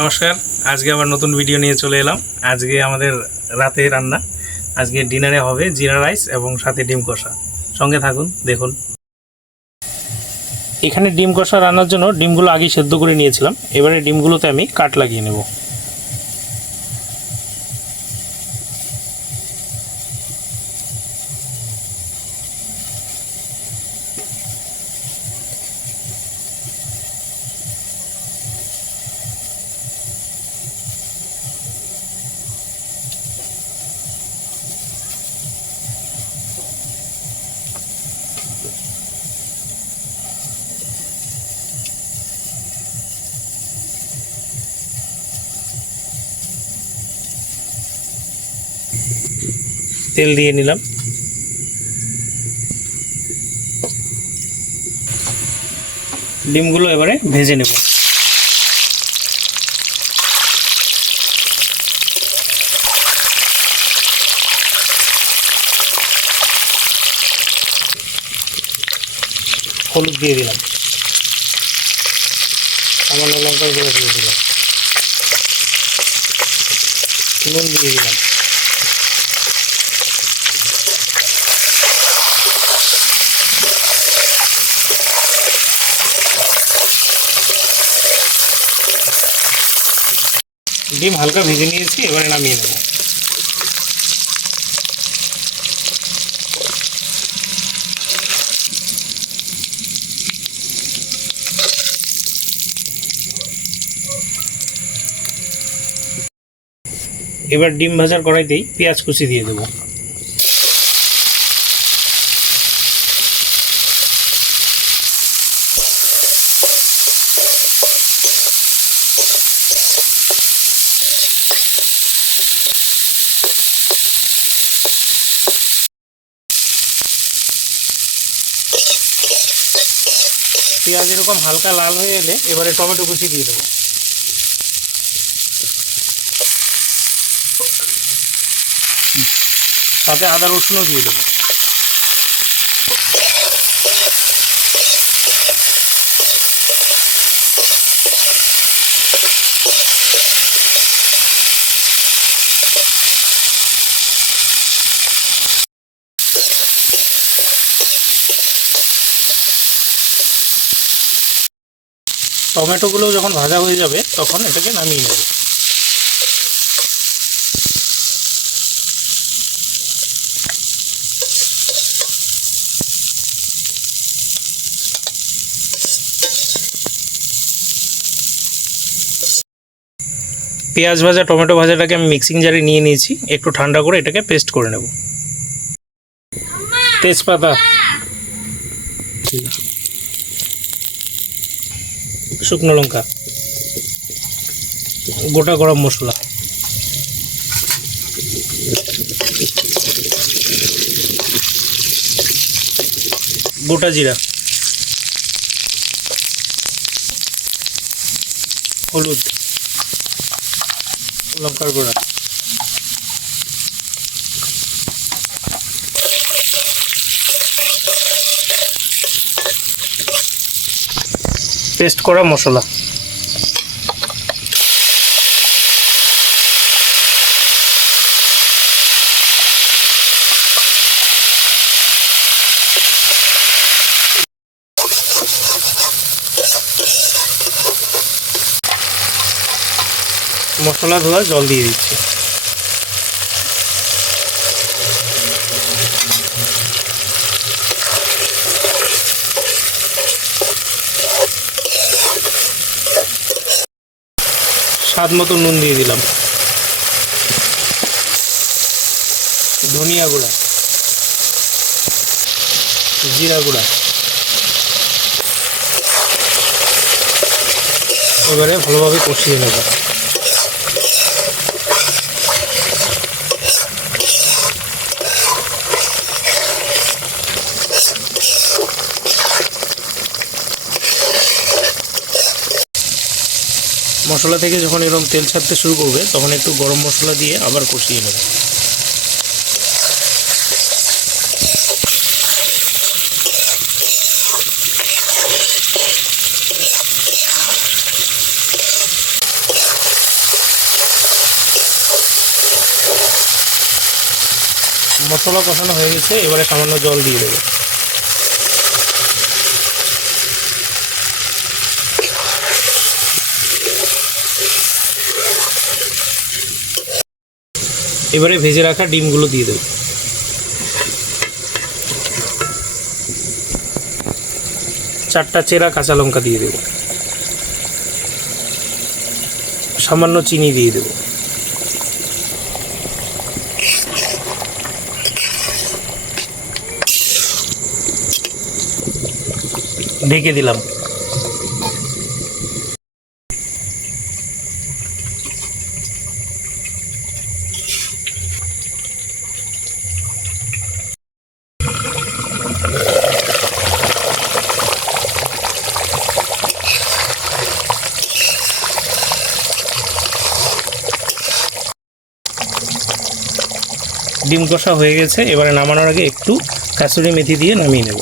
নমস্কার। আজকে আবার নতুন ভিডিও নিয়ে চলে এলাম। আজকে আমাদের রাতে রান্না। আজকে ডিনারে হবে জিরা রাইস এবং সাথে ডিম কষা। সঙ্গে থাকুন, দেখুন। এখানে ডিম কষা রান্নার জন্য ডিমগুলো আগেই সেদ্ধ করে নিয়েছিলাম। এবারে ডিমগুলোতে আমি কাট লাগিয়ে নেব। তেল দিয়ে নিলাম। ডিমগুলো এবারে ভেজে নেব। হলুদ দিয়ে দিলাম, সামান্য লঙ্কার গুঁড়ো দিয়ে দিলাম, নুন দিয়ে দিলাম। ডিম হালকা ভেজে নিয়েছি, এবারে নামিয়ে নেব। এবার ডিম ভাজার কড়াইতেই পেঁয়াজ কুচি দিয়ে দেবো। পেঁয়াজ এরকম হালকা লাল হয়ে এলে এবারে টমেটো কুচি দিয়ে দেবো। সাথে আদা রসুনও দিয়ে দেবো। টমেটোগুলো যখন ভাজা হয়ে যাবে তখন এটাকে নামিয়ে নেব। পেঁয়াজ ভাজা টমেটো ভাজাটাকে আমি মিক্সিং জারে নিয়ে নিয়েছি। একটু ঠান্ডা করে এটাকে পেস্ট করে নেব। তেজপাতা, শুকনো লঙ্কা, গোটা গরম মশলা, গোটা জিরা, হলুদ, লঙ্কার গুঁড়া, পেস্ট করা মশলা। মশলা ধোয়া জল দিয়ে দিচ্ছি। স্বাদ মতো নুন দিয়ে দিলাম। ধনিয়া গুঁড়া, জিরা গুঁড়া। এবারে ভালোভাবে কষিয়ে নেব। মশলা থেকে যখন এরকম তেল ছাড়তে শুরু করবে তখন একটু গরম মশলা দিয়ে আবার কষিয়ে নেব। মশলা কষানো হয়ে গেছে, এবারে সামান্য জল দিয়ে দেবো। এবারে ভেজে রাখা ডিমগুলো দিয়ে দেবো। চারটা চেরা কাঁচা লঙ্কা দিয়ে দেবো। সামান্য চিনি দিয়ে দেবো। ঢেকে দিলাম। ডিম কষা হয়ে গেছে, এবারে নামানোর আগে একটু কাসুরি মেথি দিয়ে নামিয়ে নেব।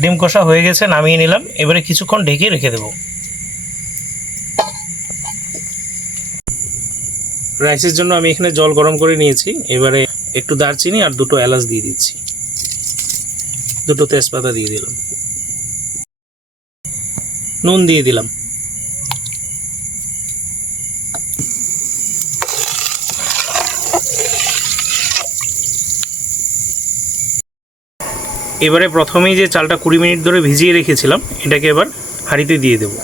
ডিম কষা হয়ে গেছে, নামিয়ে নিলাম। এবারে কিছুক্ষণ ঢেকে রেখে দেব। রাইসের জন্য আমি এখানে জল গরম করে নিয়েছি। এবারে একটু দারচিনি আর দুটো এলাচ দিয়ে দিচ্ছি, দুটো তেজপাতা দিয়ে দিলাম, নুন দিয়ে দিলাম। এবারে প্রথমেই যে চালটা 20 মিনিট ধরে ভিজিয়ে রেখেছিলাম, এটাকে এবার হাঁড়িতে দিয়ে দেব।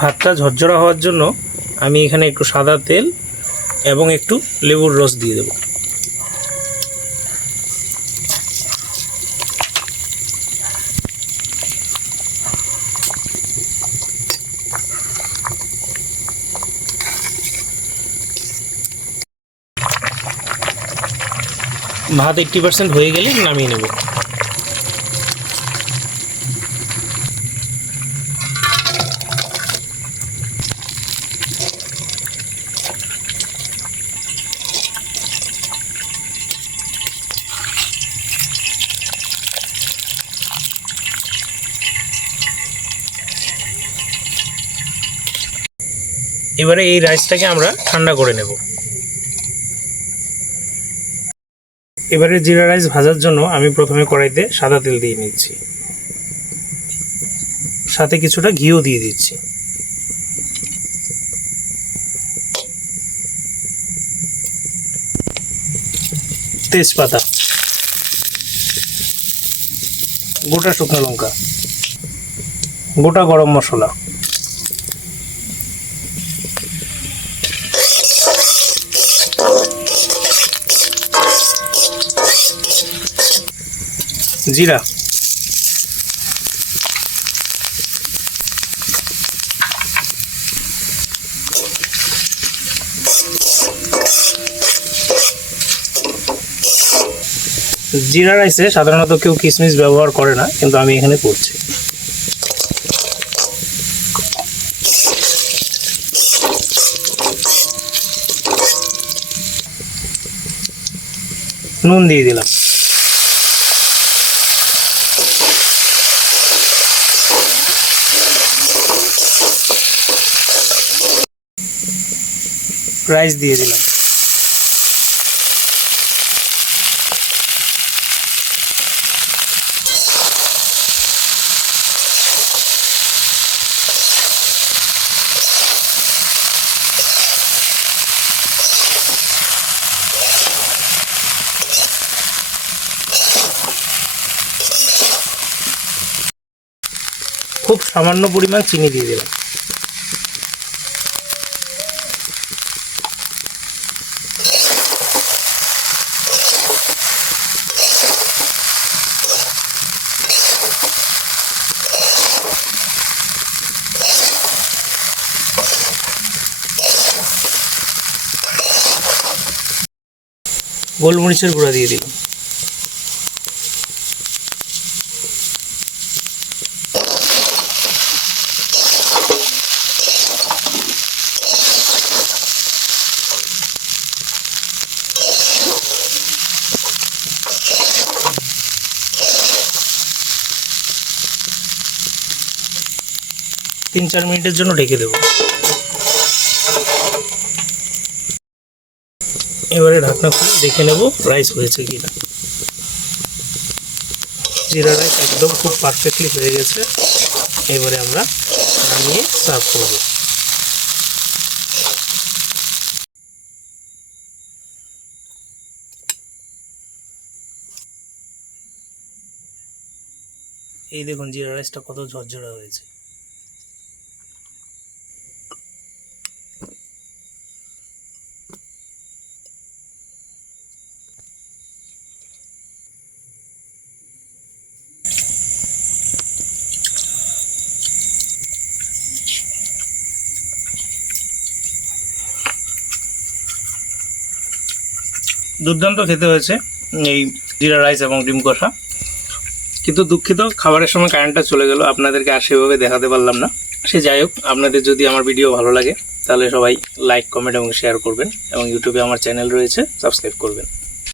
ভাতটা ঝরঝরা হওয়ার জন্য আমি এখানে একটু সাদা তেল এবং একটু লেবুর রস দিয়ে দেব। ভাত 80% হয়ে গেলে নামিয়ে নেব। এবারে এই রাইসটাকে আমরা ঠান্ডা করে নেব। এবারে জিরা রাইস ভাজার জন্য আমি প্রথমে কড়াইতে সাদা তেল দিয়ে নিচ্ছি, সাথে কিছুটা ঘিও দিয়ে দিচ্ছি। তেজপাতা, গোটা শুকনো লঙ্কা, গোটা গরম মশলা, জিরা, জিরা রাইসে সাধারণত কেউ কিশমিশ ব্যবহার করে না, কিন্তু আমি এখানে করছি। নুন দিয়ে দিলাম। রাইস দিয়ে দিলাম। খুব সামান্য পরিমাণ চিনি দিয়ে দিলাম। গোলমরিচের গুঁড়া দিয়ে দিলাম। তিন চার মিনিটের জন্য ঢেকে দেব। এবারে ঢাকনা খুলে দেখে নেব রাইস হয়েছে কিনা। জিরা রাইস একদম খুব পারফেক্টলি হয়ে গেছে। এবারে আমরা নামিয়ে সার্ভ করব। এই দেখুন জিরা রাইসটা কত ঝরঝরা হয়েছে। দুর্দান্ত খেতে হয়েছে এই জিরা রাইস এবং ডিম কষা। কিন্তু দুঃখিত, খাবারের সময় কারেন্টটা চলে গেল, আপনাদেরকে আর সেভাবে দেখাতে পারলাম না। সে যাই হোক, আপনাদের যদি আমার ভিডিও ভালো লাগে তাহলে সবাই লাইক, কমেন্ট এবং শেয়ার করবেন, এবং ইউটিউবে আমার চ্যানেল রয়েছে, সাবস্ক্রাইব করবেন।